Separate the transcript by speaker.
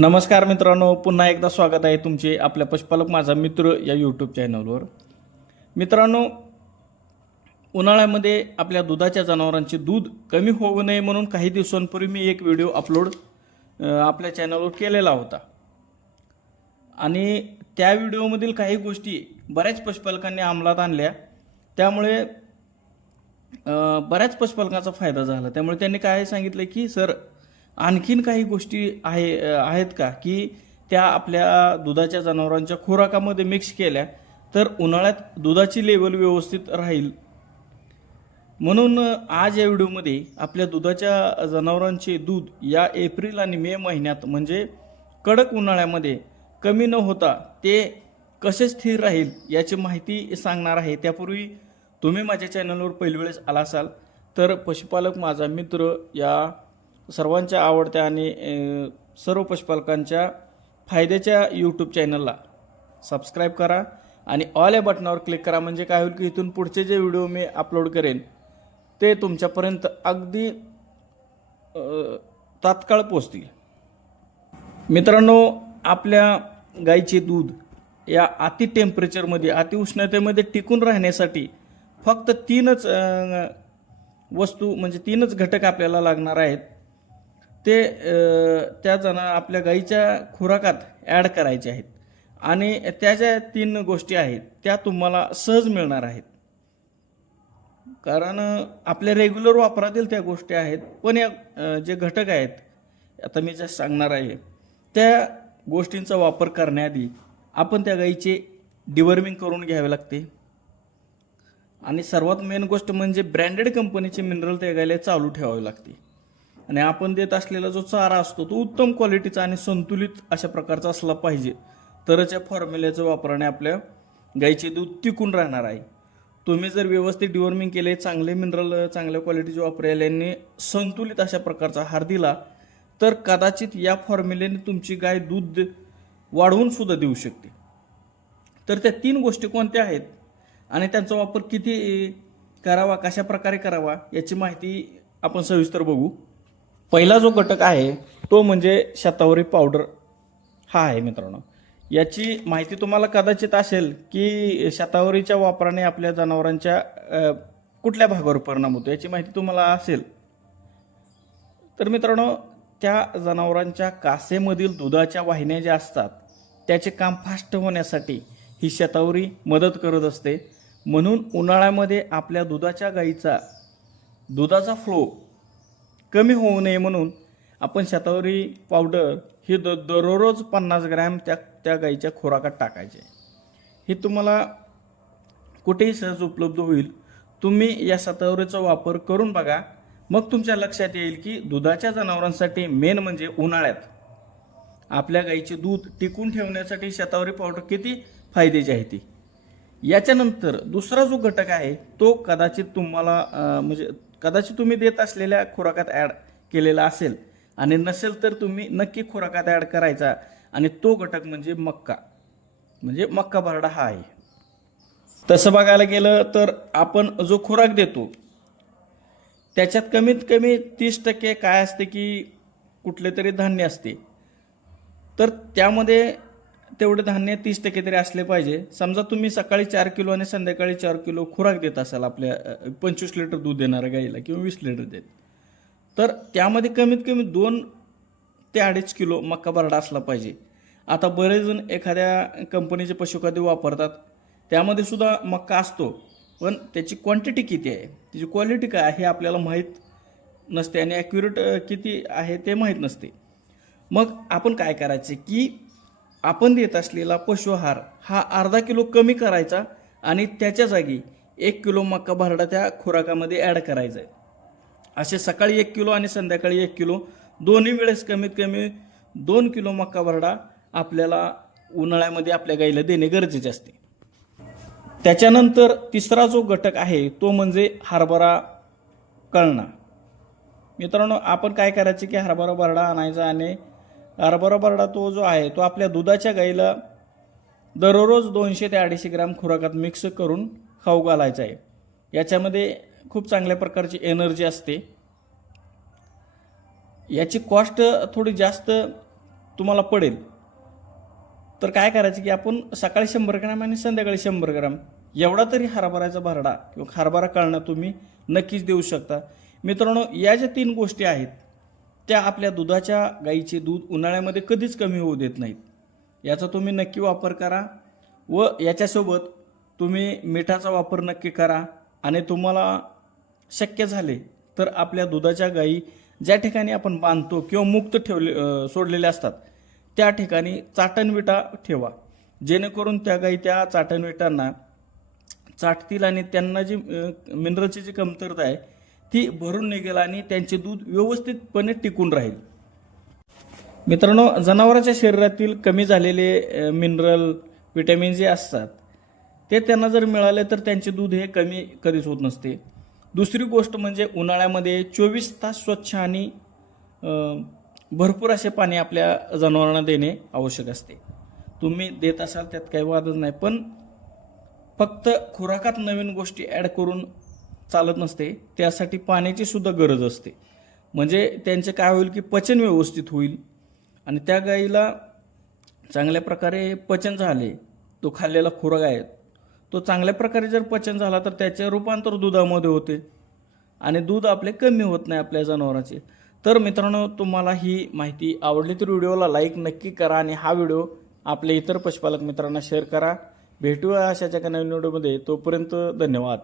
Speaker 1: नमस्कार मित्रांनो पुन्हा एकदा स्वागत आहे तुमचे आपल्या पशुपालक माझा मित्र या यूट्यूब चॅनलवर मित्रांनो उन्हाळ्यामध्ये आपल्या दुधाच्या जनावरांचे दूध कमी होऊ नये म्हणून काही दिवसांपूर्वी मी एक व्हिडिओ अपलोड आपल्या चॅनलवर केलेला होता. आणि त्या व्हिडिओमधील काही गोष्टी बऱ्याच पशुपालकांनी अंमलात आणल्या. त्यामुळे बऱ्याच पशुपालकांचा फायदा झाला. त्यामुळे त्यांनी काय सांगितलं की सर आणखीन काही गोष्टी आहे आहेत का? की त्या आपल्या दुधाच्या जनावरांच्या खुराकामध्ये मिक्स केल्या तर उन्हाळ्यात दुधाची लेवल व्यवस्थित राहील. म्हणून आज या व्हिडिओमध्ये आपल्या दुधाच्या जनावरांचे दूध या एप्रिल आणि मे महिन्यात म्हणजे कडक उन्हाळ्यामध्ये कमी न होता ते कसे स्थिर राहील याची माहिती सांगणार आहे. त्यापूर्वी तुम्ही माझ्या चॅनलवर पहिली वेळेस आला असाल तर पशुपालक माझा मित्र या सर्वांच्या आवडत्या आणि सर्व पशुपालकांच्या फायद्याच्या यूट्यूब चॅनलला सबस्क्राईब करा आणि ऑल या बटनावर क्लिक करा. म्हणजे काय होईल की इथून पुढचे जे व्हिडिओ मी अपलोड करेन ते तुमच्यापर्यंत अगदी तात्काळ पोचतील मित्रांनो आपल्या गाईचे दूध या अति टेम्परेचरमध्ये अति उष्णतेमध्ये टिकून राहण्यासाठी फक्त तीनच वस्तू म्हणजे तीनच घटक आपल्याला लागणार आहेत. ते त्या जना आपल्या गाईच्या खुराकात ॲड करायचे आहेत. आणि त्या ज्या तीन गोष्टी आहेत त्या तुम्हाला सहज मिळणार आहेत. कारण आपल्या रेग्युलर वापरातील त्या गोष्टी आहेत पण या जे घटक आहेत आता मी जे सांगणार आहे त्या गोष्टींचा वापर करण्याआधी आपण त्या गाईचे डिवर्मिंग करून घ्यावे लागते. आणि सर्वात मेन गोष्ट म्हणजे ब्रँडेड कंपनीचे मिनरल त्या गायला चालू ठेवावे लागते. आणि आपण देत असलेला जो चारा असतो तो उत्तम क्वालिटीचा आणि संतुलित अशा प्रकारचा असला पाहिजे. तरच या फॉर्म्युल्याच्या वापराने आपल्या गाईचे दूध टिकून राहणार आहे. तुम्ही जर व्यवस्थित डिवॉर्मिंग केले चांगले मिनरल चांगल्या क्वालिटीचे वापरल्याने संतुलित अशा प्रकारचा आहार दिला तर कदाचित या फॉर्म्युलेने तुमची गाय दूध वाढवून सुद्धा देऊ शकते. तर त्या तीन गोष्टी कोणत्या आहेत? आणि त्यांचा वापर किती करावा कशा प्रकारे करावा याची माहिती आपण सविस्तर बघू. पहिला जो घटक आहे तो म्हणजे शतावरी पावडर हा आहे मित्रांनो. याची माहिती तुम्हाला कदाचित असेल की शतावरीच्या वापराने आपल्या जनावरांच्या कुठल्या भागावर परिणाम होतो याची माहिती तुम्हाला असेल. तर मित्रांनो त्या जनावरांच्या कासेमधील दुधाच्या वाहिन्या ज्या असतात त्याचे काम फास्ट होण्यासाठी ही शतावरी मदत करत असते. म्हणून उन्हाळ्यामध्ये आपल्या दुधाच्या गाईचा दुधाचा फ्लो कमी होऊ नये म्हणून आपण शतावरी पावडर हे द दररोज पन्नास ग्रॅम त्या त्या गाईच्या खोराकात टाकायचे. हे तुम्हाला कुठेही सहज उपलब्ध होईल. तुम्ही या शतावरीचा वापर करून बघा. मग तुमच्या लक्षात येईल की दुधाच्या जनावरांसाठी मेन म्हणजे उन्हाळ्यात. आपल्या गाईचे दूध टिकून ठेवण्यासाठी शतावरी पावडर किती फायद्याची आहे ती? याच्यानंतर दुसरा जो घटक आहे तो कदाचित तुम्हाला म्हणजे कदाचित तुम्ही देत असलेल्या खुराकात ॲड केलेला असेल आणि नसेल तर तुम्ही नक्की खुराकात ॲड करायचा आणि तो घटक म्हणजे मक्का. म्हणजे मक्का भरडा हा आहे. तसं बघायला गेलं तर आपण जो खुराक देतो त्याच्यात कमीत कमी तीस टक्के काय असते की कुठले तरी धान्य असते. तर त्यामध्ये तेवढे धान्य तीस टक्के तरी असले पाहिजे. समजा तुम्ही सकाळी चार किलो आणि संध्याकाळी चार किलो खुराक देत असाल आपल्या पंचवीस लिटर दूध देणाऱ्या गाईला किंवा वीस लिटर देत. तर त्यामध्ये कमीत कमी दोन ते अडीच किलो मक्का बरडा असला पाहिजे. आता बरेच जण एखाद्या कंपनीचे पशुखाद्य वापरतात. त्यामध्ये सुद्धा मक्का असतो. पण त्याची क्वांटिटी किती आहे? त्याची क्वालिटी काय आहे हे आपल्याला माहीत नसते आणि ॲक्युरेट किती आहे ते माहीत नसते. मग आपण काय करायचे की आपण देत असलेला पशुहार हा अर्धा किलो कमी करायचा आणि त्याच्या जागी एक किलो मक्का भरडा त्या खुराकामध्ये ॲड करायचा आहे. असे सकाळी एक किलो आणि संध्याकाळी एक किलो दोन्ही वेळेस कमीत कमी दोन किलो मक्का भरडा आपल्याला उन्हाळ्यामध्ये आपल्या गाईला देणे गरजेचे असते. त्याच्यानंतर तिसरा जो घटक आहे तो म्हणजे हरभरा कळणा. मित्रांनो आपण काय करायचे की हरभरा भरडा आणायचा आणि हरभरा बरडा तो जो आहे तो आपल्या दुधाच्या गाईला दररोज दोनशे ते अडीचशे ग्राम खुराकात मिक्स करून खाऊ घालायचा आहे. याच्यामध्ये खूप चांगल्या प्रकारची एनर्जी असते. याची कॉस्ट थोडी जास्त तुम्हाला पडेल. तर काय करायचं की आपण सकाळी शंभर ग्राम आणि संध्याकाळी शंभर ग्राम एवढा तरी हरभऱ्याचा भरडा किंवा हरभरा काढणं तुम्ही नक्कीच देऊ शकता. मित्रांनो या ज्या तीन गोष्टी आहेत त्या आपल्या दुधाच्या गाईचे दूध उन्हाळ्यामध्ये कधीच कमी होऊ देत नाहीत. याचा तुम्ही नक्की वापर करा व याच्यासोबत तुम्ही मिठाचा वापर नक्की करा आणि तुम्हाला शक्य झाले तर आपल्या दुधाच्या गाई ज्या ठिकाणी आपण बांधतो किंवा मुक्त ठेवले सोडलेल्या सोडलेले असतात त्या ठिकाणी चाटणविटा ठेवा. जेणेकरून त्या गाई त्या चाटणविटांना चाटतील आणि त्यांना जी मिनरलची जी कमतरता आहे ती भरून निघेल आणि त्यांचे दूध व्यवस्थितपणे टिकून राहील. मित्रांनो जनावरांच्या शरीरातील कमी झालेले मिनरल विटॅमिन जे असतात ते त्यांना जर मिळाले तर त्यांचे दूध हे कमी कधीच होत नसते. दुसरी गोष्ट म्हणजे उन्हाळ्यामध्ये चोवीस तास स्वच्छ आणि भरपूर असे पाणी आपल्या जनावरांना देणे आवश्यक असते. तुम्ही देत असाल त्यात काही वादच नाही पण फक्त खुराकात नवीन गोष्टी ॲड करून चालत नसते त्यासाठी पाण्याची सुद्धा गरज असते. म्हणजे त्यांचे काय होईल की पचन व्यवस्थित होईल. आणि त्या गाईला चांगल्या प्रकारे पचन झाले तो खाल्लेला खुराक आहे तो चांगल्या प्रकारे जर पचन झाला तर त्याचे रूपांतर दुधामध्ये होते. आणि दूध आपले कमी होत नाही आपल्या जनावरांचे. तर मित्रांनो तुम्हाला ही माहिती आवडली तर व्हिडिओला लाईक नक्की करा आणि हा व्हिडिओ आपल्या इतर पशुपालक मित्रांना शेअर करा. भेटूया अशाच्या एका नवीन व्हिडिओमध्ये. तोपर्यंत धन्यवाद.